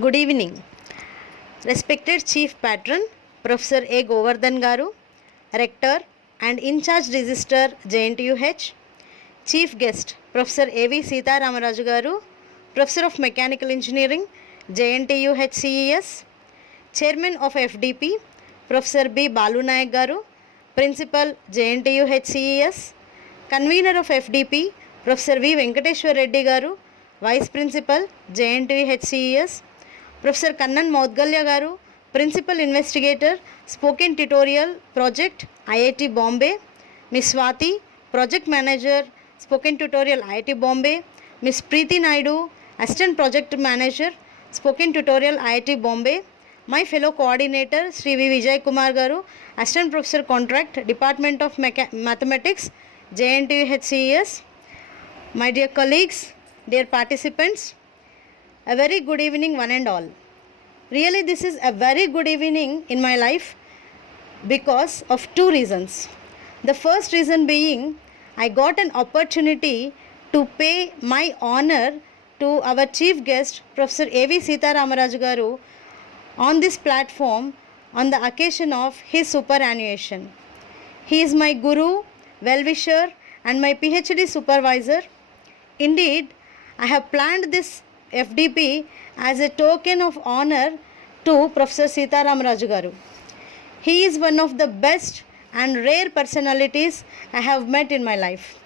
Good evening. Respected Chief Patron, Professor A. Govardhan Garu, Rector and In Charge Registrar JNTUH, Chief Guest Professor A.V. Sita Ramaraju Garu, Professor of Mechanical Engineering, JNTUH CES, Chairman of FDP, Professor B. Balu Nayak Garu, Principal JNTUH CES, Convener of FDP, Professor V. Venkateshwar Reddy Garu, Vice Principal JNTUH CES, Professor Kannan Maudgalya Garu, Principal Investigator, Spoken Tutorial Project, IIT Bombay, Miss Swati, Project Manager, Spoken Tutorial IIT Bombay, Miss Preeti Naidu, Assistant Project Manager, Spoken Tutorial IIT Bombay, my fellow coordinator Sri V. Vijay Kumar Garu, Assistant Professor Contract, Department of Mathematics, JNTUH CES, my dear colleagues, dear participants, a very good evening one and all. Really this is a very good evening in my life because of two reasons. The first reason being I got an opportunity to pay my honor to our chief guest Professor A.V. Sita Ramaraju Garu on this platform on the occasion of his superannuation. He is my guru, well-wisher and my PhD supervisor. Indeed, I have planned this FDP as a token of honor to Professor Sita Ramaraju Garu. He is one of the best and rare personalities I have met in my life.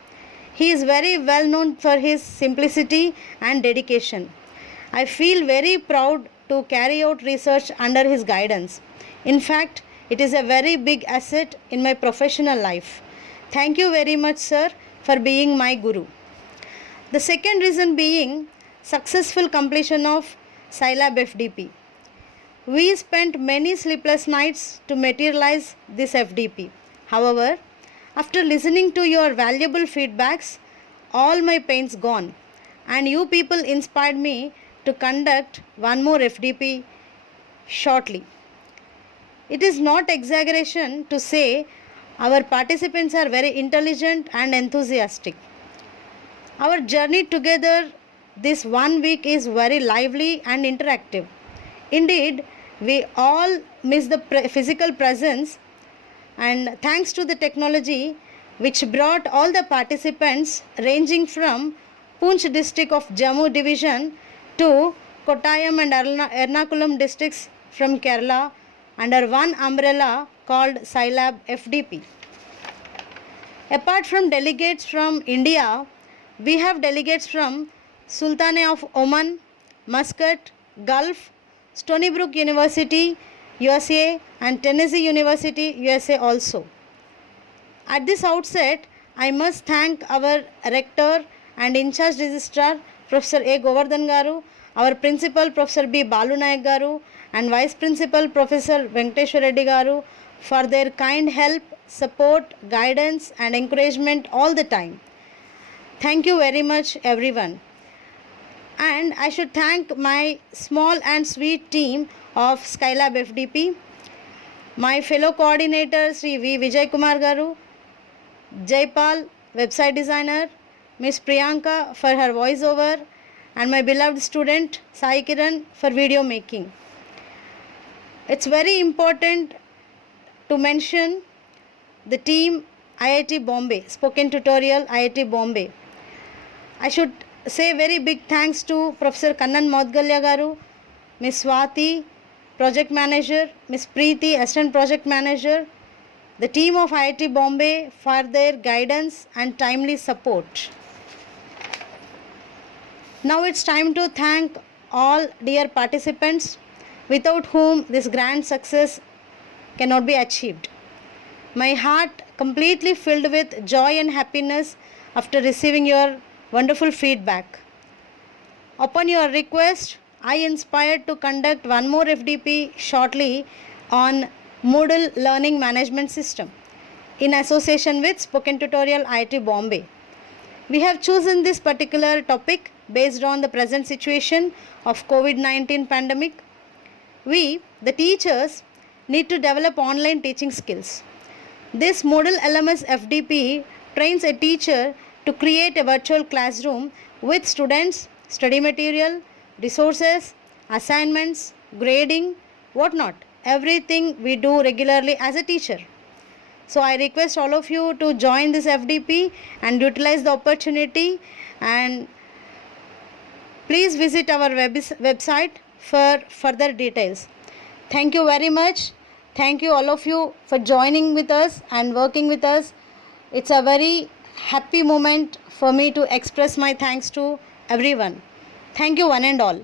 He is very well known for his simplicity and dedication. I feel very proud to carry out research under his guidance. In fact, it is a very big asset in my professional life. Thank you very much, sir, for being my guru. The second reason being successful completion of Scilab FDP. We spent many sleepless nights to materialize this FDP. However, after listening to your valuable feedbacks, all my pains gone and you people inspired me to conduct one more FDP shortly. It is not exaggeration to say our participants are very intelligent and enthusiastic. Our journey together this 1 week is very lively and interactive. Indeed, we all miss the physical presence, and thanks to the technology which brought all the participants ranging from Poonch district of Jammu division to Kottayam and Ernakulam districts from Kerala under one umbrella called Scilab FDP. Apart from delegates from India, we have delegates from Sultanate of Oman, Muscat, Gulf, Stony Brook University, USA and Tennessee University, USA also. At this outset, I must thank our Rector and In Charge Registrar, Professor A. Govardhan Garu, our Principal, Professor B. Balu Nayak Garu, and Vice Principal, Professor Venkateshwar Reddy Garu for their kind help, support, guidance and encouragement all the time. Thank you very much everyone. And I should thank my small and sweet team of Scilab FDP, my fellow coordinator Sri V. Vijay Kumar Garu, Jaipal, website designer, Miss Priyanka for her voiceover, and my beloved student Sai Kiran for video making. It's very important to mention the team IIT Bombay, Spoken Tutorial IIT Bombay. I should say very big thanks to Professor Kannan Maudgalya Garu, Miss Swati, Project Manager, Miss Preeti, Assistant Project Manager, the team of IIT Bombay for their guidance and timely support. Now it's time to thank all dear participants without whom this grand success cannot be achieved. My heart completely filled with joy and happiness after receiving your wonderful feedback. Upon your request, I inspired to conduct one more FDP shortly on Moodle Learning Management System in association with Spoken Tutorial IIT Bombay. We have chosen this particular topic based on the present situation of COVID-19 pandemic. We, the teachers, need to develop online teaching skills. This Moodle LMS FDP trains a teacher to create a virtual classroom with students, study material, resources assignments, grading, what not. Everything we do regularly as a teacher. So I request all of you to join this FDP and utilize the opportunity, and please visit our website for further details. Thank you very much. Thank you all of you for joining with us and working with us. It's a very happy moment for me to express my thanks to everyone. Thank you one and all.